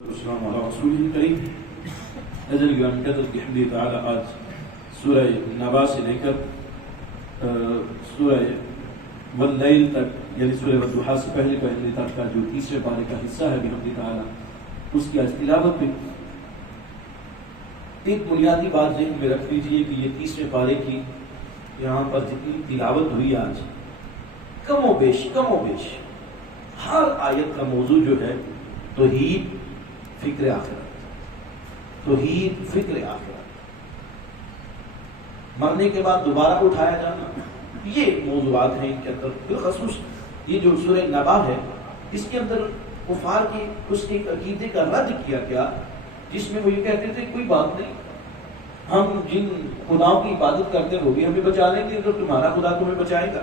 السلام علی رسول کریم نزل گرامی قدر کی حمد تعالی آج سورہ نبا سے لے کر سورہ واللیل تک یعنی سورہ والضحیٰ سے پہلے تک کا جو تیسرے پارے کا حصہ ہے بحمد تعالی اس کی آج تلاوت میں ایک بنیادی بات ذہن میں رکھ لیجیے کہ یہ تیسرے پارے کی یہاں پر جتنی تلاوت ہوئی آج کم و بیش ہر آیت کا موضوع جو ہے توحید فکر آخرت، توحید فکر آخرت، مرنے کے بعد دوبارہ اٹھایا جانا، یہ موضوعات ہیں ان کے اندر۔ بالخصوص یہ جو سورہ نبا ہے اس کے اندر کفار کی اس کے عقیدے کا رد کیا گیا جس میں وہ یہ کہتے تھے کوئی بات نہیں، ہم جن خداؤں کی عبادت کرتے ہیں وہ بھی ہمیں بچا لیں گے تو تمہارا خدا تمہیں بچائے گا۔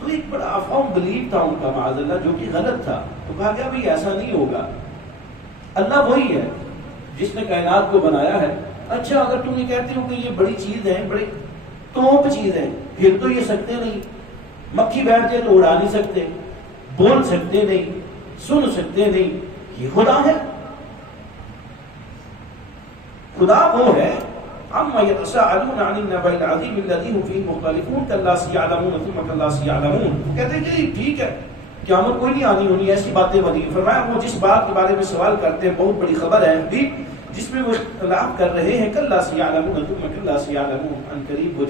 تو ایک بڑا افہام بلیف تھا ان کا معاذ اللہ، جو کہ غلط تھا۔ تو کہا گیا بھائی ایسا نہیں ہوگا، اللہ وہی ہے جس نے کائنات کو بنایا ہے۔ اچھا اگر تم یہ کہتے ہو کہ یہ بڑی چیز ہے، بڑی توپ چیز ہے، پھر تو یہ سکتے نہیں، مکھی بیٹھ جائے تو اڑا نہیں سکتے، بول سکتے نہیں، سن سکتے نہیں، یہ خدا ہے؟ خدا وہ ہے عما يتساءلون عن النبأ العظيم الذي هم فيه مختلفون كلا سيعلمون ثم كلا سيعلمون۔ کہتے ہیں کہ ٹھیک ہے قیامت کوئی نہیں آنی ہونی، ایسی باتیں بنی۔ فرمایا وہ جس بات کے بارے میں سوال کرتے ہیں بہت بڑی خبر ہے بھی جس میں وہ اختلاف کر رہے ہیں، کلا سیعلمون ثم کلا سیعلمون، ان قریب وہ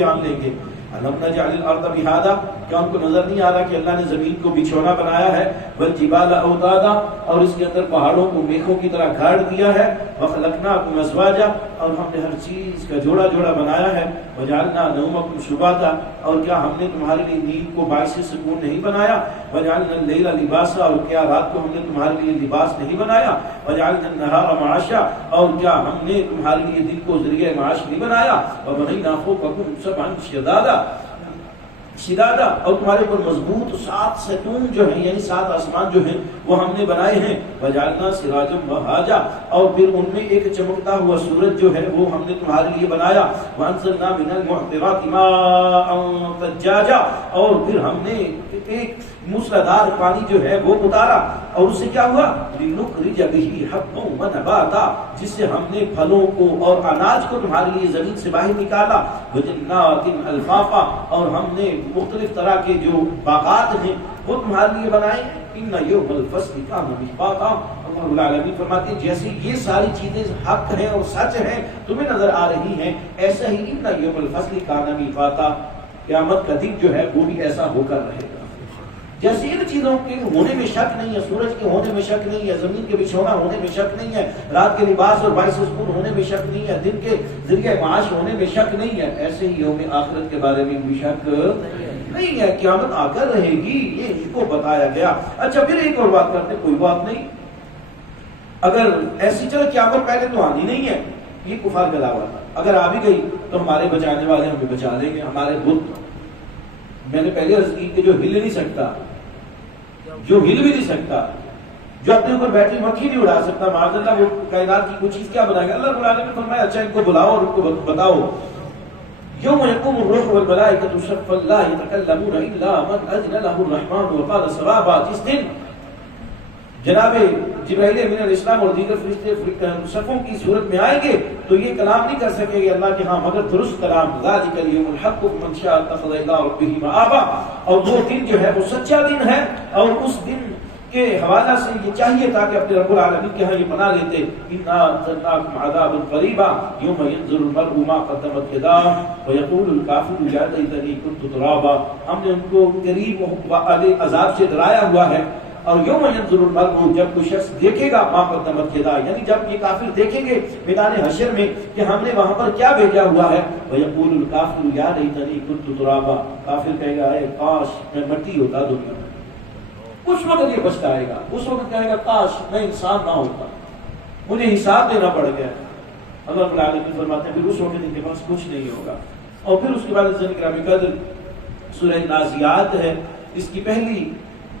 جان لیں گے۔ الم نجعل الارض بہادا، کیا ان کو نظر نہیں آ رہا کہ اللہ نے زمین کو بچھونا بنایا ہے، والجبال اوتادا، اور اس کے اندر پہاڑوں کو میخوں کی طرح گاڑ دیا ہے، وخلقناکم ازواجا، اور ہم نے ہر چیز کا جوڑا جوڑا بنایا ہے، وجعلنا نومکم سباتا، اور کیا ہم نے تمہارے لیے نیند کو باعث سکون نہیں بنایا، وجعلنا اللیل لباسا، اور کیا رات کو ہم نے تمہارے لیے لباس نہیں بنایا، وجعلنا النہار معاشا، اور کیا ہم نے تمہارے لیے دن کو ذریعہ معاش نہیں بنایا، وبنینا فوقکم سبعا شدادا، اور تمہارے اوپر مضبوط 7 ستون جو ہیں یعنی 7 آسمان جو ہیں وہ ہم نے بنائے ہیں، وجعلنا سراجا وہاجا، اور پھر ان میں ایک چمکتا ہوا سورج جو ہے وہ ہم نے تمہارے لیے بنایا، وانزلنا من المعطرات ماء ثجاجا، اور پھر ہم نے ایک موسلادھار پانی جو ہے وہ اتارا، اور اس سے کیا ہوا، لنخرج به حبا ونباتا، جس سے ہم نے پھلوں کو اور اناج کو تمہارے لیے زمین سے باہر نکالا، وجنات الفافا، اور ہم نے مختلف طرح کے جو باغات ہیں وہ تمہارے لیے بنائے۔ ان یوم الفصل کان میقاتا، اللہ العالمین فرماتے ہیں جیسے یہ ساری چیزیں حق ہیں اور سچ ہیں تمہیں نظر آ رہی ہیں، ایسا ہی ان یوم الفصل کان میقاتا، قیامت کا دن جو ہے وہ بھی ایسا ہو کر رہے گا۔ جیسے ان چیزوں کے ہونے میں شک نہیں ہے، سورج کے ہونے میں شک نہیں ہے، زمین کے بچھونا ہونے میں شک نہیں ہے، رات کے لباس اور باعث سکون ہونے میں شک نہیں ہے، دن کے ذریعہ معاش ہونے میں شک نہیں ہے، ایسے ہی یوم آخرت کے بارے میں بھی شک نہیں ہے، قیامت آ کر رہے گی، یہ ان کو بتایا گیا۔ اچھا پھر ایک اور بات کرتے، کوئی بات نہیں، اگر ایسی چلو قیامت پہلے تو آنی نہیں ہے، یہ کفار کا دعویٰ تھا، اگر آ بھی گئی تو ہمارے بچانے والے ہمیں بچا لیں گے، ہمارے بت، میں نے پہلے عرض کی کہ جو ہل نہیں سکتا، جو ہل بھی نہیں سکتا، جو اپنے اوپر بیٹھی مکھی نہیں اڑا سکتا، معاذ اللہ وہ کائنات کی کوئی چیز کیا بنائے گا؟ اللہ رب العالمین نے فرمایا اچھا ان کو بلاؤ اور ان کو بتاؤ، یوم یقوم الروح والملائکۃ صفا لا یتکلمون الا من اذن له الرحمن وقال صوابا، جس دن جناب جبرائیل امین علیہ السلام اور دیگر فرشتے صفوں کی صورت میں آئیں گے تو یہ کلام نہیں کر سکیں گے اللہ کے ہاں مگر درست کلام، ذالک الیوم الحق من شاء اتخذ الی ربہ مآبا، اور وہ دن جو ہے وہ سچا دن ہے، اور اس دن کے حوالہ سے یہ چاہیے تھا کہ اپنے رب العالمین کے ہاں یہ بنا لیتے، انا انذرناکم عذابا قریبا یوم ینظر المرء ما قدمت یداہ ویقول الکافر یا لیتنی کنت ترابا، ہم نے ان کو قریب عذاب سے ڈرایا ہوا ہے، اور یوم ینظر المرء، جب کوئی شخص دیکھے گا ما قدمت یداہ، یعنی جب یہ کافر دیکھیں گے میدان حشر میں کہ ہم نے وہاں پر کیا بھیجا ہوا ہے، ویقول الکافر یا لیتنی کنت ترابا، کافر کہے گا اے کاش میں مٹی ہوتا دنیا میں، اس وقت یہ پچھتائے گا، اس وقت کہے گا کاش میں انسان نہ ہوتا، مجھے حساب دینا پڑ گیا۔ اللہ رب العالمین فرماتے ہیں پھر اس وقت ان کے پاس کچھ نہیں ہوگا۔ اور پھر اس کے بعد عزیزان گرامی قدر سورہ نازعات ہے، اس کی پہلی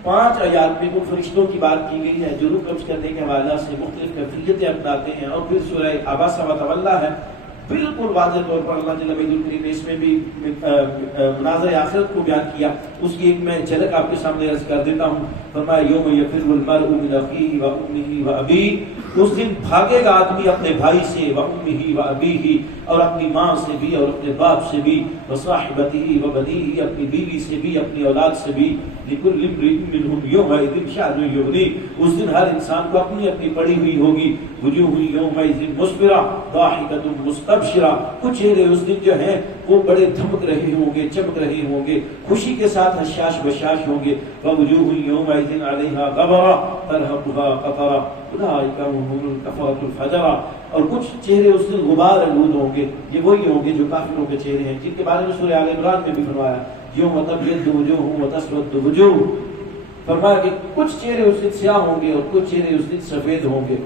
5 آیات میں ان فرشتوں کی بات کی گئی ہے جو روح قبض کرنے کے حوالہ سے مختلف کیفیتیں اپناتے ہیں، اور پھر سورہ عبس و تولی ہے بالکل واضح طور پر اللہ جل وعلا نے اس میں بھی مناظر آخرت کو بیان کیا. اس کی ایک میں جھلک آپ کے سامنے عرض کر دیتا ہوں. فرمایا یوم یفر المرء من اخیہ و امہ و ابیہ، اس دن بھاگے گا آدمی اپنے بھائی سے، و امہ و ابیہ، اور اپنی ماں سے بھی اور اپنے باپ سے بھی، و صاحبتہ و بنیہ، اپنی بیوی سے بھی اپنی اولاد سے بھی. لکل امرئ منہم یومئذ شأن یغنیہ، اس دن ہر انسان کو اپنی اپنی پڑی ہوئی ہوگی. وجوہ یومئذ مسفرہ ضاحکۃ مستبشرہ، کچھ چہرے اس دن جو ہیں وہ بڑے دھمک رہے ہوں گے، چمک رہے ہوں گے، خوشی کے ساتھ حشاش بشاش ہوں گے. ووجوہ یومئذ علیہا غبرہ ترہقها قطرہ اولئک هم الکفرۃ الفجرہ، اور کچھ چہرے اس دن غبار آلود ہوں گے. یہ وہی ہوں گے جو کافروں کے چہرے ہیں، جن کے بارے میں سورہ آل عمران میں بھی فرمایا یوم تبیض وجوہ وتسود وجوہ. فرمایا کہ کچھ چہرے اس دن سیاہ ہوں گے اور کچھ چہرے اس دن سفید ہوں گے.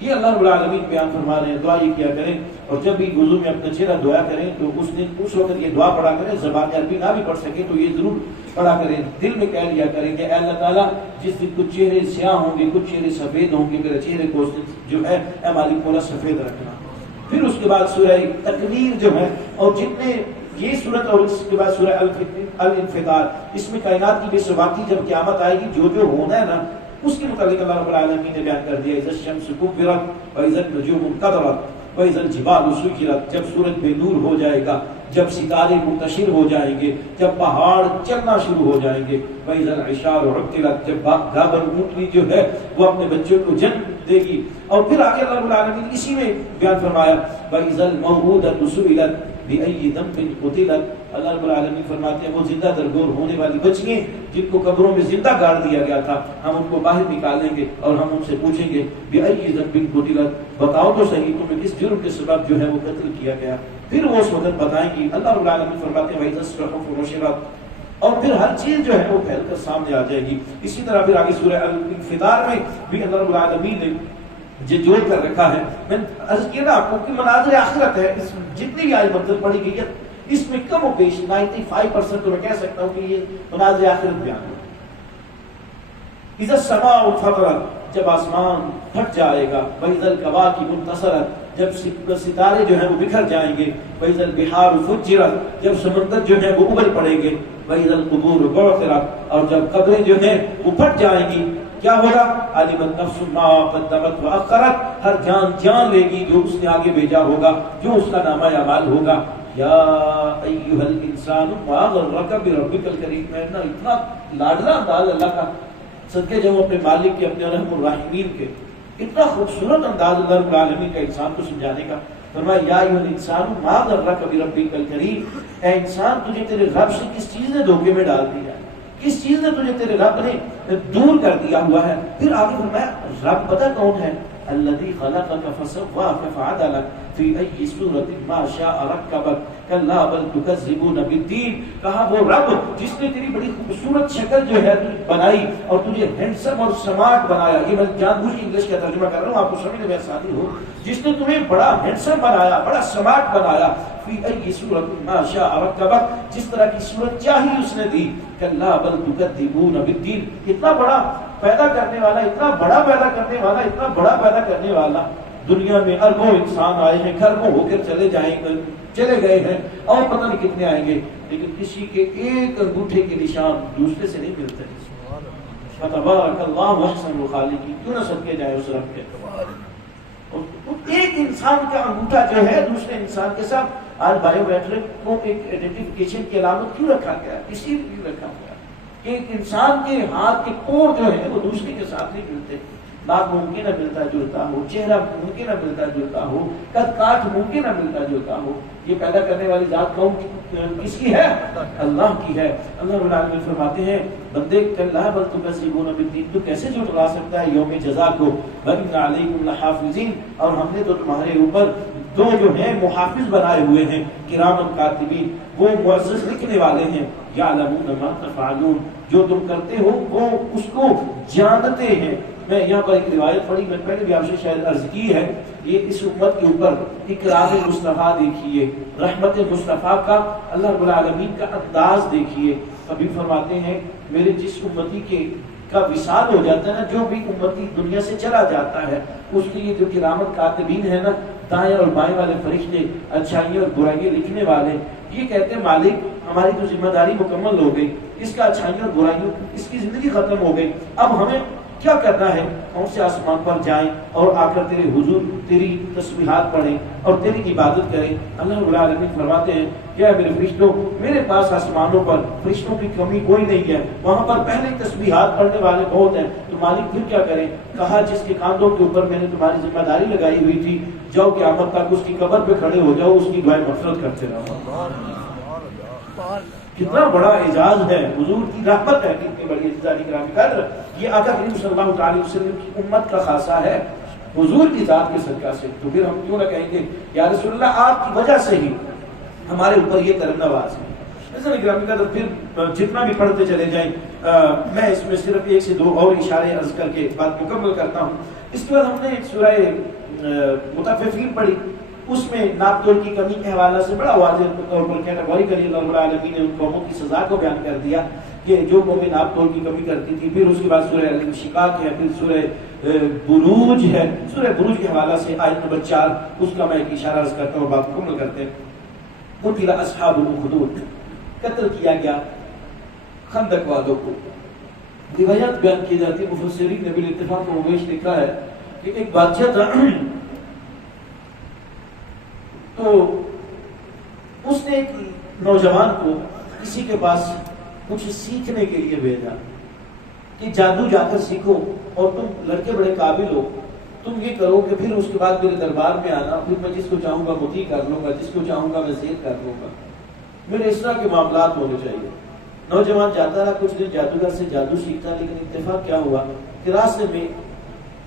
یہ اللہ رب العالمین بیان فرما رہے ہیں. دعا یہ کیا کریں، اور جب بھی وضو میں اپنا چہرہ دھویا کریں تو اس دن اس وقت یہ دعا پڑھا کریں. زبان عربی نہ بھی پڑھ سکے تو یہ ضرور پڑھا کریں. دل میں کہہ لیا کریں کہ اے اللہ تعالیٰ، جس دن کچھ چہرے سیاہ ہوں گے کچھ چہرے سفید ہوں گے، میرے چہرے کو اس دن جو ہے اے مالک مولا سفید رکھنا. پھر اس کے بعد سورہ تکویر جو ہے، اور جتنے یہ سورت اور اس کے بعد سورہ الانفطار، اس میں کائنات کی بے ثباتی جب قیامت آئے گی، جو جو ہونا ہے نا اس کے متعلق اللہ رب العالمین نے بیان کر دیا. اذا الشمس كورت واذا النجوم انكدرت واذا الجبال سيرت، جب سورج بے نور ہو جائے گا، جب ستارے منتشر ہو جائیں گے، جب پہاڑ چلنا شروع ہو جائیں گے. واذا العشار عطلت، جب گابر اونٹنی جو ہے وہ اپنے بچوں کو جنم دے گی. اور پھر آگے اللہ رب العالمین اسی میں بیان فرمایا واذا الموءودۃ سئلت بأي ذنب قتلت. اللہ رب العالمین فرماتے ہیں وہ زندہ درگور ہونے والی بچیاں جن کو قبروں میں زندہ گاڑ دیا گیا تھا، ہم ان کو باہر نکالیں گے اور ہم ان سے پوچھیں گے بأي ذنب قتلت، بتاؤ تو صحیح تمہیں کس جرم کے سبب جو ہے وہ قتل کیا گیا. پھر وہ اس وقت بتائیں گی. اللہ رب العالمین فرماتے ہیں وإذا الصحف نشرت، اور پھر ہر چیز جو ہے وہ پھیل کر سامنے آ جائے گی. اسی طرح پھر آگے سورہ الانفطار میں بھی اللہ رب العالمین نے جوڑ کر رکھا ہے. میں عرض کیا نا آپ کو کہ مناظر آخرت ہے، اس جتنی بھی آیت منظر پڑھی گئی ہے اس میں کم و بیش 95% تو میں کہہ سکتا ہوں کہ یہ مناظر آخرت بیان ہے. اذا السماء انفطرت، جب آسمان پھٹ جائے گا. واذا الکواکب انتصرت، جب ستارے جو ہیں وہ بکھر جائیں گے. واذا البحار فجرت، جب سمندر جو ہے وہ ابل پڑیں گے. واذا القبور بعثرت، اور جب قبریں جو ہیں وہ پھٹ جائیں گی. کیا ہوگا؟ علمت نفس ما قدمت واخرت، ہر جان جان لے گی جو اس نے آگے بھیجا ہوگا، جو اس کا نامہ اعمال ہوگا. یا ایھا الانسان ما غرک بربک الکریم. میں اتنا لاڈلا انداز اللہ کا، صدقے جب اپنے مالک کے، اپنے رحم الرحیمین کے، اتنا خوبصورت انداز اللہ رب العالمین کا انسان کو سمجھانے کا. فرمایا یا ایھا الانسان ما غرک بربک الکریم، اے انسان تجھے تیرے رب سے کس چیز نے دھوکے میں ڈال دیا، کس چیز نے تجھے تیرے رب نے دور کر دیا ہوا ہے. پھر آگے فرمایا رب پتہ کون ہے؟ الذی خلقک فسواک فعدلک فی ای صورت ما شاء رکبک کلا بل تکذبون بالدین. کہا وہ رب جس نے تیری بڑی خوبصورت شکل جو ہے بنائی اور تجھے ہینڈسم اور سمارٹ بنایا. یہ میں جان بوجھ کے انگلش کا ترجمہ کر رہا ہوں، آپ کو سمجھنے میں آسانی ہو. جس نے تمہیں بڑا ہینڈسم بنایا، بڑا سمارٹ بنایا. فی ای صورت ما شاء رکبک، جس طرح کی صورت چاہی اس نے دی. کلا بل تکذبون بالدین، اتنا بڑا پیدا کرنے والا، اتنا بڑا پیدا کرنے والا، اتنا بڑا پیدا کرنے والا. دنیا میں اربوں انسان آئے ہیں، خربوں ہو کر چلے گئے ہیں، اور پتہ نہیں کتنے آئیں گے، لیکن کسی کے ایک انگوٹھے کے نشان دوسرے سے نہیں ملتے. فتبارک اللہ احسن الخالقین، کیوں نہ صدقے جائے اس رب کے. ایک انسان کا انگوٹھا جو ہے دوسرے انسان کے ساتھ، آج بایو میٹرک کو ایک آئیڈینٹیفیکیشن کی علامت کیوں رکھا گیا، اسی لیے رکھا گیا کہ ایک انسان کے ہاتھ کے پور جو ہے وہ دوسرے کے ساتھ نہیں ملتے. ناک ممکن ہے ملتا جلتا ہو، چہرہ ممکن ہے ملتا جلتا ہو، قد کاٹ ممکن ہے ملتا جلتا ہو. یہ پیدا کرنے والی ذات کون کس کی ہے؟ اللہ کی ہے. اللہ رب العالمین فرماتے ہیں بندے کلا بل تکذبون بالدین، تو کیسے جھٹلا سکتا ہے یوم جزا کو. وَإِنَّ عَلَيْكُمْ لَحَافِظِينَ، اور ہم نے تو تمہارے اوپر دو جو ہیں محافظ بنائے ہوئے ہیں، کرامن کاتبین، وہ معزز لکھنے والے ہیں. یعلمون ما تفعلون، جو تم کرتے ہو وہ اس کو جانتے ہیں. میں یہاں پر ایک روایت پڑھی، میں پہلے بھی آپ سے شاید عرض کی ہے. یہ اس امت کے اوپر اکرام مصطفیٰ دیکھیے، رحمت مصطفیٰ کا اللہ رب العالمین کا انداز دیکھیے. کبھی فرماتے ہیں میرے جس امتی کے کا وصال ہو جاتا ہے نا، جو بھی امتی دنیا سے چلا جاتا ہے، اس لیے جو کرامت کاتبین ہے نا، دائیں اور بائیں والے فرشتے اچھائیاں اور برائیاں لکھنے والے، یہ کہتے ہیں مالک ہماری تو ذمہ داری مکمل ہو گئی، اس کا اچھائیوں اور برائیوں اس کی زندگی ختم ہو گئی، اب ہمیں کیا کرنا ہے؟ کون سے آسمان پر جائیں اور آ کر تیرے حضور تیری تسبیحات پڑھیں اور تیری عبادت کریں؟ اللہ رب العالمین فرماتے ہیں کیا میرے فرشتوں، میرے پاس آسمانوں پر فرشتوں کی کمی کوئی نہیں ہے، وہاں پر پہلے تسبیحات پڑھنے والے بہت ہیں، تو مالک پھر کیا کریں؟ کہا جس کے کاندھوں کے اوپر میں نے تمہاری ذمہ داری لگائی ہوئی تھی، جاؤ قیامت تک اس کی قبر پہ کھڑے ہو جاؤ، اس کی دعائیں مغفرت کرتے رہو۔ کتنا بڑا اعزاز ہے، حضور کی رحمت ہے، کتنی بڑی عزیزانی کرام قدر، یہ آقا کریم صلی اللہ علیہ وسلم کی امت کا خاصہ ہے حضور کی ذات کے صدقہ سے۔ تو پھر ہم کیوں نہ کہیں گے یا رسول اللہ آپ کی وجہ سے ہی ہمارے اوپر یہ کرم نواز ہے۔ عزیزانی کرام قدر پھر جتنا بھی پڑھتے چلے جائیں، میں اس میں صرف ایک سے دو اور اشارے عرض کر کے بات مکمل کرتا ہوں۔ اس کے بعد ہم نے سورہ مطففین پڑھی، اس میں ناپ تول کی کمی کے حوالے سے بڑا واضح طور پر کیٹیگوریکلی اللہ رب العالمین نے ان قوموں کی سزا کو بیان کر دیا کہ جو قومیں ناپ تول کی کمی کرتی تھی۔ پھر اس کے بعد سورہ الانشقاق ہے، پھر سورہ بروج ہے، سورہ بروج کے حوالے سے آیت نمبر 4 اس کا میں ایک اشارہ عرض کرتا ہوں، بات مکمل کرتے ہیں۔ قتل اصحاب الاخدود، قتل کیا گیا خندق والوں کو۔ روایات بیان کی جاتی، مفسرین نے بالاتفاق مویش لکھا ہے کہ ایک بادشاہ تھا، تو اس نے ایک نوجوان کو کسی کے پاس کچھ سیکھنے کے لیے بھیجا کہ جادو جا کر سیکھو اور تم لڑکے بڑے قابل ہو، تم یہ کرو کہ پھر اس کے بعد میرے دربار میں آنا، پھر میں جس کو چاہوں گا مطیع کر لوں گا، جس کو چاہوں گا میں زید کر لوں گا، میرے اس طرح کے معاملات ہونے چاہیے۔ نوجوان جاتا رہا، کچھ دن جادوگر سے جادو سیکھتا، لیکن اتفاق کیا ہوا کہ راستے میں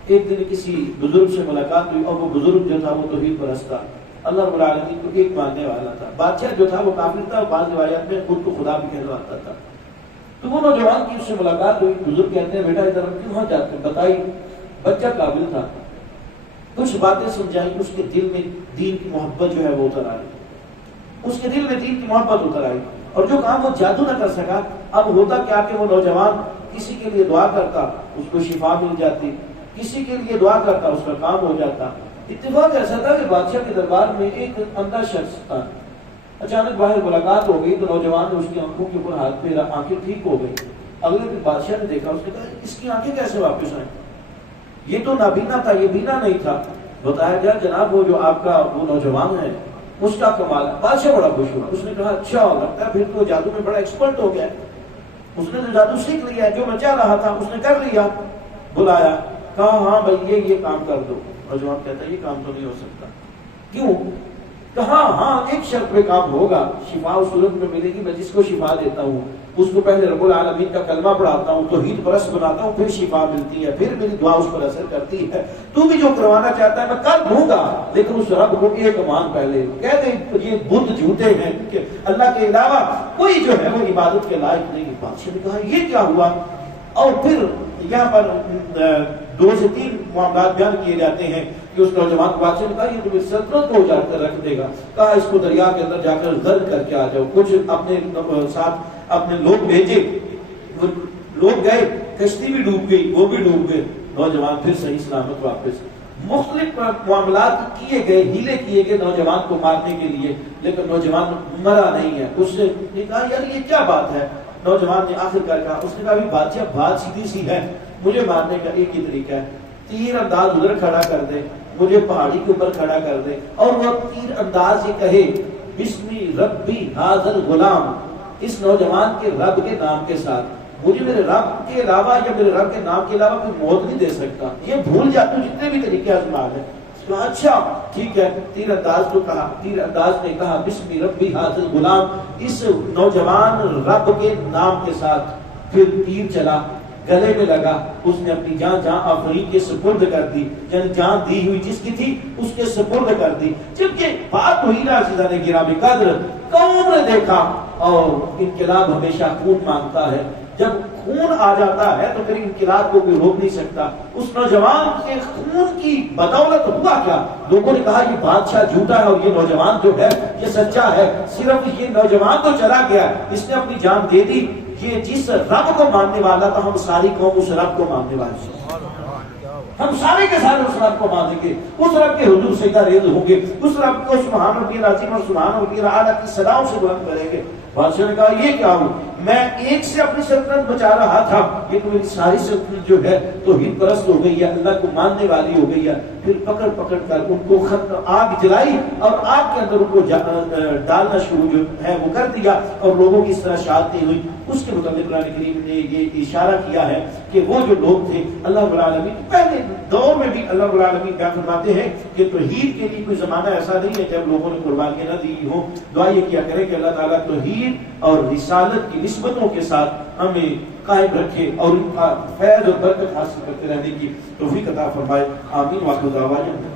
ایک دن کسی بزرگ سے ملاقات ہوئی، اور وہ بزرگ جو تھا وہ توحید پرست تھا، اللہ رب العالمین کو ایک ماننے والا تھا۔ بادشاہ جو تھا وہ کافر تھا، بعض روایات میں خود کو خدا بھی کہلواتا تھا۔ تو وہ نوجوان کی اس سے ملاقات ہوئی، بزرگ کہتے ہیں بیٹا ادھر کیوں وہاں جاتے ہیں؟ بتائی، بچہ قابل تھا، کچھ باتیں سمجھائی، اس کے دل میں دین کی محبت جو ہے وہ اتر آئی، اس کے دل میں دین کی محبت اتر آئی، اور جو کام وہ جادو نہ کر سکا، اب ہوتا کیا کہ وہ نوجوان کسی کے لیے دعا کرتا، اس کو شفا مل جاتی، کسی کے لیے دعا کرتا، اس کا کام ہو جاتا۔ اتفاق ایسا تھا کہ بادشاہ کے دربار میں ایک اندھا شخص تھا، اچانک باہر ملاقات ہو گئی تو نوجوان نے اس کی آنکھوں کے اوپر ہاتھ پھیرا، آنکھیں ٹھیک ہو گئی۔ اگلے دن بادشاہ نے دیکھا، اس نے کہا اس کی آنکھیں کیسے واپس آئیں؟ یہ تو نابینا تھا، یہ بینا نہیں تھا۔ بتایا گیا جناب وہ جو آپ کا وہ نوجوان ہے اس کا کمال ہے۔ بادشاہ بڑا خوش ہوا، اس نے کہا اچھا لگتا ہے پھر تو جادو میں بڑا ایکسپرٹ ہو گیا، اس نے تو جادو سیکھ لیا، جو میں چاہ رہا تھا اس نے کر لیا۔ بلایا، کہا ہاں بھائی یہ کام کر دو۔ نوجوان کہتا ہے یہ کام تو نہیں ہو سکتا۔ کیوں؟ کہا ہاں ایک شرط پہ کام ہوگا، شفا اس صورت میں ملے گی، میں جس کو شفا دیتا ہوں اس کو پہلے رب العالمین کا کلمہ پڑھاتا ہوں، توحید پرست بناتا ہوں، پھر شفا ملتی ہے، پھر میری دعا اس پر اثر کرتی ہے۔ تو بھی جو کروانا چاہتا ہے میں کر دوں گا، لیکن اس رب کو ایک مان پہلے کہہ دے یہ بت جھوٹے ہیں، کیونکہ اللہ کے علاوہ کوئی جو ہے وہ عبادت کے لائق نہیں۔ بادشاہ نے کہا یہ کیا ہوا؟ اور پھر یہاں پر 2 سے 3 معاملات بیان کیے جاتے ہیں کہ اس نوجوان کو بادشاہ نے کہا یہ تمہیں سلطنت کو اجاڑ کر رکھ دے گا۔ کہا اس کو دریا کے اندر جا کر غرق کر کے آ جاؤ۔ کچھ اپنے ساتھ اپنے لوگ بھیجے، لوگ گئے، کشتی بھی ڈوب گئی، وہ بھی ڈوب گئے، نوجوان پھر صحیح سلامت واپس۔ مختلف معاملات کیے گئے، ہیلے کیے گئے نوجوان کو مارنے کے لیے، لیکن نوجوان مرا نہیں ہے۔ اس نے کہا یار یہ کیا بات ہے؟ نوجوان نے آخر کر کہا، اس نے کہا ابھی بادشاہ بات سیدھی سی ہے، مجھے مارنے کا ایک ہی طریقہ ہے، تیر انداز ادھر کھڑا کر دے، مجھے پہاڑی کے اوپر کھڑا کر دے، اور وہ تیر انداز یہ کہے بسمی ربی حاضر غلام، اس نوجوان کے رب کے نام کے ساتھ، مجھے میرے رب کے علاوہ یا میرے رب کے نام کے علاوہ کوئی موت نہیں دے سکتا، یہ بھول جا تو جتنے بھی طریقے آزما ہے۔ اچھا ٹھیک ہے، تیر انداز کو کہا، تیر انداز نے کہا بسمی ربی حاضر غلام، اس نوجوان رب کے نام کے ساتھ پھر تیر چلا، گلے میں لگا، اس نے اپنی جان آفرین کے سپرد کر دی، یعنی جان دی ہوئی جس کی تھی اس کے سپرد کر دی۔ جبکہ بات ہوئی نا عزیزان گرامی قدر، قوم نے دیکھا، اور انقلاب ہمیشہ خون مانگتا ہے، جب خون آ جاتا ہے تو پھر انقلاب کو کوئی روک نہیں سکتا۔ اس نوجوان کے خون کی بدولت ہوا کیا؟ لوگوں نے کہا یہ بادشاہ جھوٹا ہے اور یہ نوجوان جو ہے یہ سچا ہے، صرف یہ نوجوان تو چلا گیا، اس نے اپنی جان دے دی، یہ جس رب کو ماننے والا تھا ہم ساری قوم اس رب کو ماننے والے ہیں۔ ہم سارے کے سارے اس رب کو مانیں گے، اس رب کے حضور سجدہ ریز ہوں گے، اس رب کو سبحان ربی العظیم اور سبحان ربی الاعلیٰ کی صداؤں سے بلند کریں گے۔ بادشاہ نے کہا یہ کیا ہوں، میں ایک سے اپنی سلطنت بچا رہا تھا، لیکن میری ساری سلطنت جو ہے توحید پرست ہو گئی ہے، اللہ کو ماننے والی ہو گئی ہے۔ پھر پکڑ پکڑ کر ان کو آگ جلائی اور آگ کے اندر ان کو ڈالنا شروع جو ہے وہ کر دیا، اور لوگوں کی اس طرح شہادتیں ہوئی۔ اس کے متعلق قرآن کریم نے یہ اشارہ کیا ہے کہ وہ جو لوگ تھے اللہ رب العالمین پہلے دور میں بھی اللہ رب العالمین کیا فرماتے ہیں کہ توحید کے لیے کوئی زمانہ ایسا نہیں ہے جب لوگوں نے قربانیاں نہ دی ہوں۔ دعا یہ کیا کرے کہ اللہ تعالیٰ توحید اور رسالت کی نسبتوں کے ساتھ ہمیں قائم رکھے اور ان کا فیض اور برکت حاصل کرتے رہنے کی توفیق عطا فرمائے۔ آمین۔ واخر دعوانا